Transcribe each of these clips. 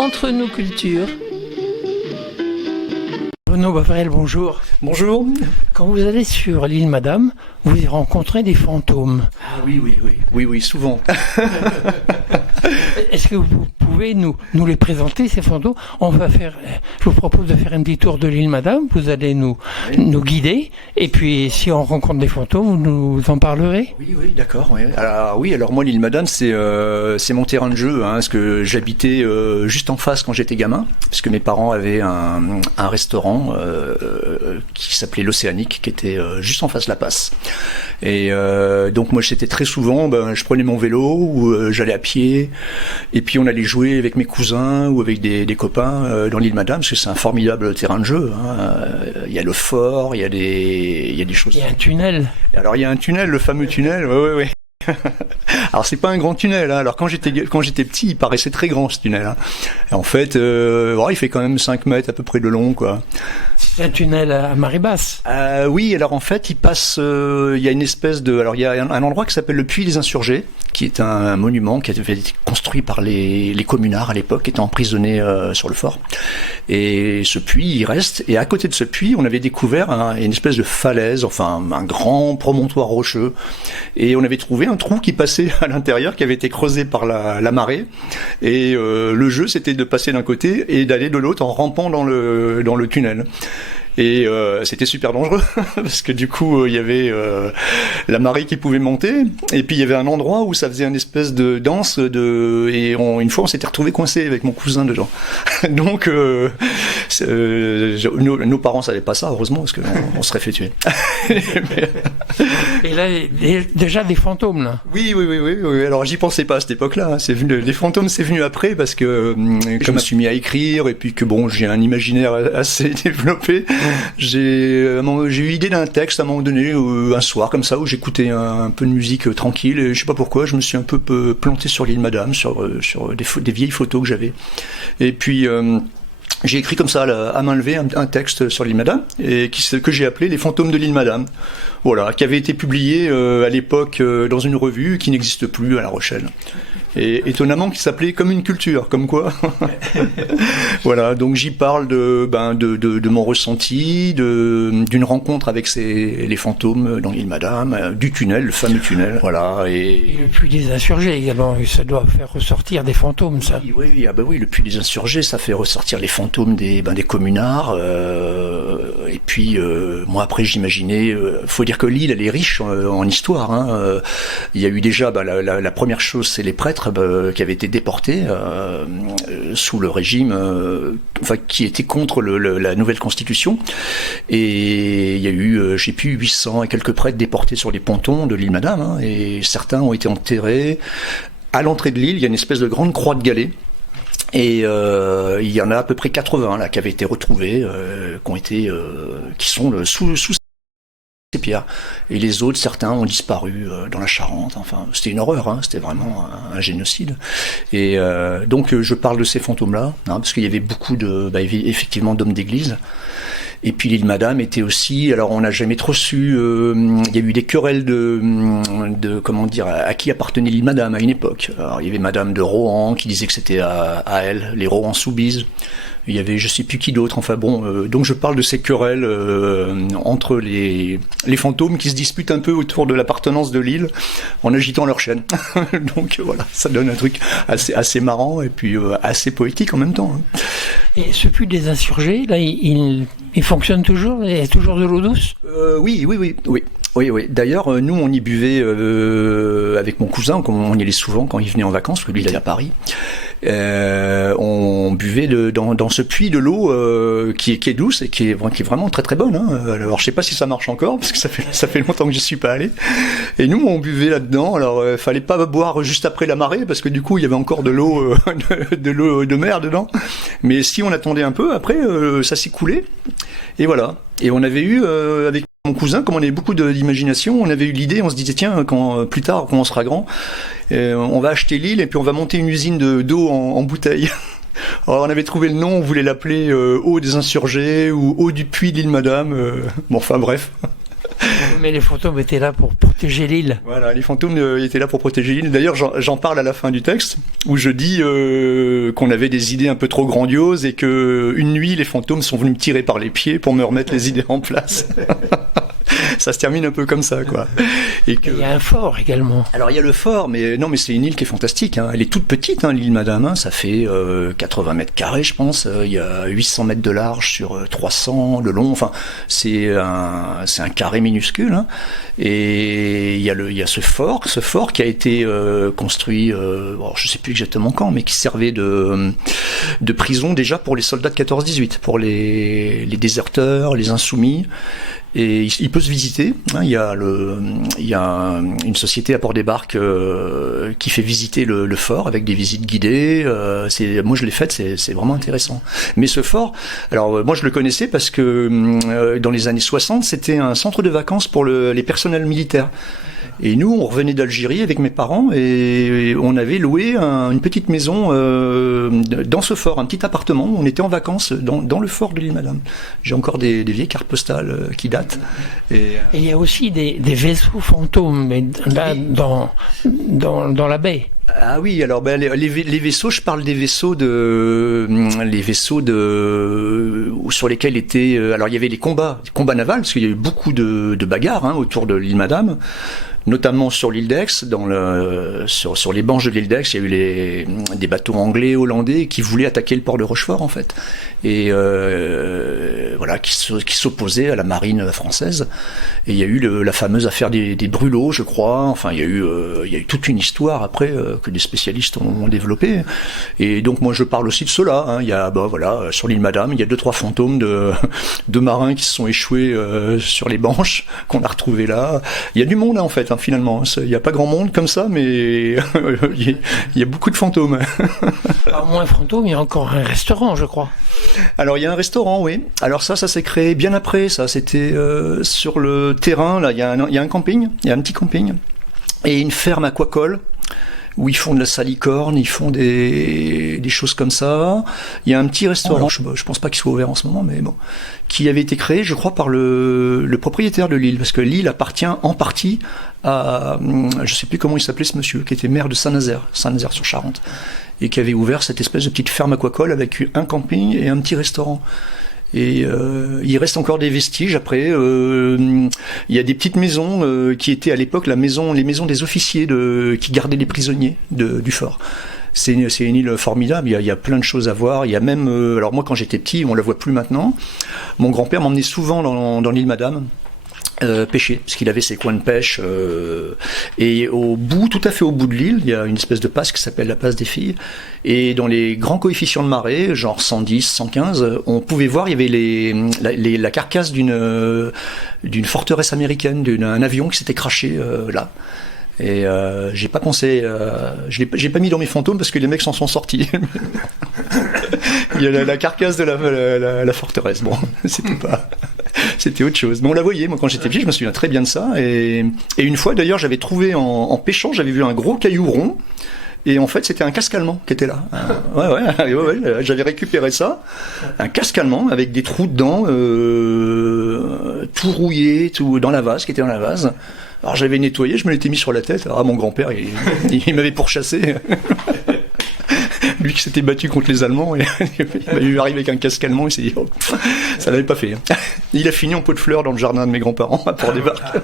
Entre nos cultures. Renaud Bavrel, bonjour. Bonjour. Quand vous allez sur l'île Madame, vous y rencontrez des fantômes. Ah oui, souvent. Est-ce que vous pouvez nous les présenter, ces fantômes? Je vous propose de faire un petit tour de l'île Madame, vous allez nous guider, et puis si on rencontre des fantômes, vous nous en parlerez? Oui, d'accord. Ouais. Alors moi, l'île Madame, c'est mon terrain de jeu, parce que j'habitais juste en face quand j'étais gamin, parce que mes parents avaient un restaurant qui s'appelait l'Océanique, qui était juste en face de la Passe. Et donc moi, j'étais très souvent, je prenais mon vélo, ou j'allais à pied, et puis on allait jouer avec mes cousins ou avec des copains dans l'île Madame, parce que c'est un formidable terrain de jeu. Il y a le fort, il y a des choses. Il y a un tunnel. Alors il y a un tunnel, le fameux tunnel, ouais. Alors c'est pas un grand tunnel, alors quand j'étais petit, il paraissait très grand ce tunnel. Et en fait, il fait quand même 5 mètres à peu près de long, quoi. C'est un tunnel à marée basse. Oui, alors en fait, il y a une espèce de, alors il y a un endroit qui s'appelle le Puits des Insurgés, qui est un monument qui avait été construit par les communards à l'époque, qui étaient emprisonnés sur le fort. Et ce puits, il reste. Et à côté de ce puits, on avait découvert une espèce de falaise, enfin un grand promontoire rocheux. Et on avait trouvé un trou qui passait à l'intérieur, qui avait été creusé par la marée. Et le jeu, c'était de passer d'un côté et d'aller de l'autre en rampant dans le tunnel. Et c'était super dangereux parce que du coup il y avait la marée qui pouvait monter, et puis il y avait un endroit où ça faisait une espèce de danse et une fois on s'était retrouvé coincé avec mon cousin dedans. Donc nos parents savaient pas ça, heureusement, parce qu'on serait fait tuer. Et là, déjà des fantômes là. Oui. Alors j'y pensais pas à cette époque-là. Les fantômes, c'est venu après, parce que je me suis mis à écrire, et puis que j'ai un imaginaire assez développé. J'ai eu l'idée d'un texte à un moment donné, un soir comme ça, où j'écoutais un peu de musique tranquille, et je sais pas pourquoi, je me suis un peu planté sur l'île Madame, sur des vieilles photos que j'avais. Et puis j'ai écrit comme ça à main levée un texte sur l'île Madame, et que j'ai appelé Les Fantômes de l'île Madame. Voilà, qui avait été publié à l'époque dans une revue qui n'existe plus à La Rochelle. Et étonnamment, qui s'appelait Comme une culture, comme quoi. Voilà, donc j'y parle de mon ressenti, d'une rencontre avec les fantômes dans l'île Madame, du tunnel, le fameux tunnel. Voilà. Et le puits des Insurgés également, ça doit faire ressortir des fantômes, ça. Oui, le puits des Insurgés, ça fait ressortir les fantômes des communards. Et puis moi après j'imaginais, faut dire que l'île elle est riche en histoire. Il y a eu déjà la première chose, c'est les prêtres qui avaient été déportés sous le régime, qui était contre la nouvelle constitution. Et il y a eu, 800 et quelques prêtres déportés sur les pontons de l'île Madame, et certains ont été enterrés. À l'entrée de l'île, il y a une espèce de grande croix de galets. Et il y en a à peu près 80 là qui avaient été retrouvés, qui sont sous ces pierres. Et les autres, certains ont disparu dans la Charente. Enfin, c'était une horreur, c'était vraiment un génocide. Et donc je parle de ces fantômes-là, parce qu'il y avait beaucoup effectivement d'hommes d'église. Et puis l'île Madame était aussi, alors on n'a jamais trop su, il y a eu des querelles de comment dire, à qui appartenait l'île Madame à une époque. Alors il y avait Madame de Rohan qui disait que c'était à elle, les Rohan-Soubise. Il y avait je sais plus qui d'autre, donc je parle de ces querelles entre les fantômes qui se disputent un peu autour de l'appartenance de l'île en agitant leur chaîne. Donc voilà, ça donne un truc assez marrant et puis assez poétique en même temps. Et ce puits des Insurgés, là, il fonctionne toujours? Il y a toujours de l'eau douce? Oui. Oui. D'ailleurs, nous, on y buvait avec mon cousin, on y allait souvent quand il venait en vacances, parce que lui, il allait à Paris. On buvait dans ce puits de l'eau qui est douce et qui est vraiment très très bonne. Alors, je sais pas si ça marche encore, parce que ça fait longtemps que je suis pas allé. Et nous, on buvait là-dedans. Alors, fallait pas boire juste après la marée, parce que du coup, il y avait encore de l'eau de mer dedans. Mais si on attendait un peu, après, ça s'est coulé. Et voilà. Et on avait eu avec mon cousin, comme on avait beaucoup d'imagination, on avait eu l'idée, on se disait tiens, plus tard, quand on sera grand, on va acheter l'île et puis on va monter une usine d'eau en bouteille. Alors on avait trouvé le nom, on voulait l'appeler Eau des Insurgés ou Eau du Puits de l'île Madame. Bref. Mais les fantômes étaient là pour protéger l'île. Voilà, les fantômes étaient là pour protéger l'île. D'ailleurs, j'en parle à la fin du texte, où je dis qu'on avait des idées un peu trop grandioses et que une nuit, les fantômes sont venus me tirer par les pieds pour me remettre les idées en place. Ça se termine un peu comme ça, quoi. Et que... Il y a un fort également. Alors il y a le fort, mais non, mais c'est une île qui est fantastique. Hein. Elle est toute petite, hein, l'île Madame. Hein. Ça fait 80 mètres carrés, je pense. Il y a 800 mètres de large sur 300 de long. Enfin, c'est un carré minuscule. Hein. Et il y a ce fort qui a été construit, bon, je sais plus exactement quand, mais qui servait de prison déjà pour les soldats de 14-18, pour les déserteurs, les insoumis. Et il peut se visiter. Hein, il y a une société à Port-des-Barques qui fait visiter le fort avec des visites guidées. Moi, je l'ai faite, c'est vraiment intéressant. Mais ce fort, alors moi, je le connaissais parce que dans les années 60, c'était un centre de vacances pour les personnels militaires. Et nous, on revenait d'Algérie avec mes parents et on avait loué une petite maison dans ce fort, un petit appartement où on était en vacances dans le fort de l'île Madame. J'ai encore des vieilles cartes postales qui datent. Et il y a aussi des vaisseaux fantômes, mais là, dans la baie. Ah oui, alors les vaisseaux, je parle des vaisseaux sur lesquels étaient. Alors il y avait les combats navals, parce qu'il y a eu beaucoup de bagarres hein, autour de l'île Madame, notamment sur l'île d'Aix, sur les banches de l'île d'Aix, il y a eu des bateaux anglais, hollandais qui voulaient attaquer le port de Rochefort en fait, et voilà, qui s'opposaient à la marine française. Et il y a eu la fameuse affaire des brûlots, je crois. Enfin, il y a eu toute une histoire après que des spécialistes ont développée. Et donc moi je parle aussi de cela. Hein. Il y a voilà, sur l'île Madame, il y a 2-3 fantômes de marins qui se sont échoués sur les banches qu'on a retrouvés là. Il y a du monde hein, en fait. Hein, finalement, il n'y a pas grand monde comme ça, mais il y a beaucoup de fantômes. Alors, moins fantômes, il y a encore un restaurant, je crois. Alors il y a un restaurant, oui. Alors ça s'est créé bien après. Ça, c'était sur le terrain. Là, il y a un camping, il y a un petit camping et une ferme aquacole où ils font de la salicorne, ils font des choses comme ça. Il y a un petit restaurant, je pense pas qu'il soit ouvert en ce moment, mais bon, qui avait été créé, je crois, par le propriétaire de l'île, parce que l'île appartient en partie à, je sais plus comment il s'appelait ce monsieur, qui était maire de Saint-Nazaire sur Charente, et qui avait ouvert cette espèce de petite ferme aquacole avec un camping et un petit restaurant. Et il reste encore des vestiges après. Il y a des petites maisons qui étaient à l'époque les maisons des officiers qui gardaient les prisonniers du fort. C'est une île formidable, il y a plein de choses à voir. Il y a même, alors moi quand j'étais petit, on la voit plus maintenant, mon grand-père m'emmenait souvent dans l'île Madame. Pêcher, parce qu'il avait ses coins de pêche et tout à fait au bout de l'île, il y a une espèce de passe qui s'appelle la passe des filles, et dans les grands coefficients de marée, genre 110, 115, on pouvait voir, il y avait la carcasse d'une forteresse américaine, d'un avion qui s'était crashé là. Et j'ai pas pensé, j'ai pas mis dans mes fantômes parce que les mecs s'en sont sortis. Il y a la carcasse de la forteresse. Bon, c'était autre chose. Mais on la voyait, moi quand j'étais petit, je me souviens très bien de ça. Et une fois d'ailleurs, j'avais trouvé en pêchant, j'avais vu un gros caillou rond. Et en fait, c'était un casque allemand qui était là. Ouais, j'avais récupéré ça. Un casque allemand avec des trous dedans, tout rouillé, tout dans la vase, qui était dans la vase. Alors j'avais nettoyé, je me l'étais mis sur la tête. Ah, mon grand-père, il m'avait pourchassé. Lui qui s'était battu contre les Allemands, et il arrive avec un casque allemand, il s'est dit, oh, ça l'avait pas fait. Il a fini en pot de fleurs dans le jardin de mes grands-parents à Port-des-Barques.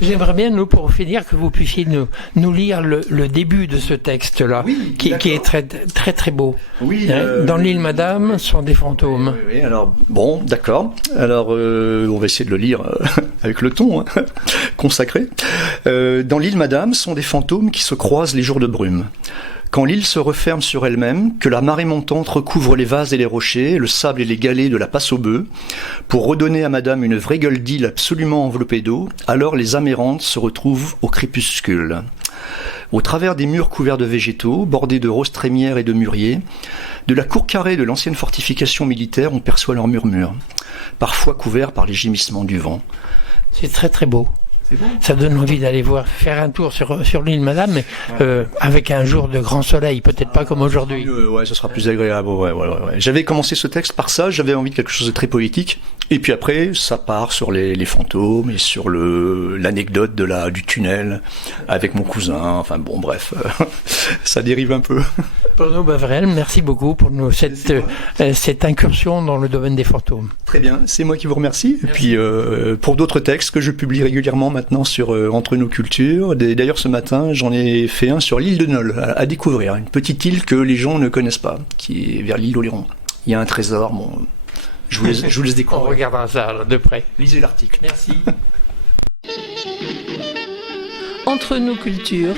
J'aimerais bien, nous, pour finir, que vous puissiez nous lire le début de ce texte-là, oui, qui est très, très, très beau. Oui, dans l'île Madame sont des fantômes. Oui, alors, bon, d'accord. Alors, on va essayer de le lire avec le ton consacré. Dans l'île Madame sont des fantômes qui se croisent les jours de brume. Quand l'île se referme sur elle-même, que la marée montante recouvre les vases et les rochers, le sable et les galets de la passe aux bœufs, pour redonner à madame une vraie gueule d'île absolument enveloppée d'eau, alors les âmes errantes se retrouvent au crépuscule. Au travers des murs couverts de végétaux, bordés de roses trémières et de mûriers, de la cour carrée de l'ancienne fortification militaire, on perçoit leurs murmures, parfois couverts par les gémissements du vent. C'est très très beau. Ça donne envie d'aller faire un tour sur l'île Madame, mais avec un jour de grand soleil, peut-être pas comme aujourd'hui. Ouais, ça sera plus agréable. Ouais. J'avais commencé ce texte par ça, j'avais envie de quelque chose de très poétique, et puis après, ça part sur les fantômes et sur l'anecdote du tunnel avec mon cousin. Enfin bon, bref, ça dérive un peu. Bruno Bavrel, merci beaucoup pour cette incursion dans le domaine des fantômes. Très bien, c'est moi qui vous remercie. Et puis pour d'autres textes que je publie régulièrement maintenant sur Entre nos cultures. D'ailleurs ce matin j'en ai fait un sur l'île de Nol à découvrir, une petite île que les gens ne connaissent pas, qui est vers l'île d'Oléron. Il y a un trésor, bon, je vous laisse découvrir. On regardera ça alors, de près. Lisez l'article. Merci. Entre nos cultures.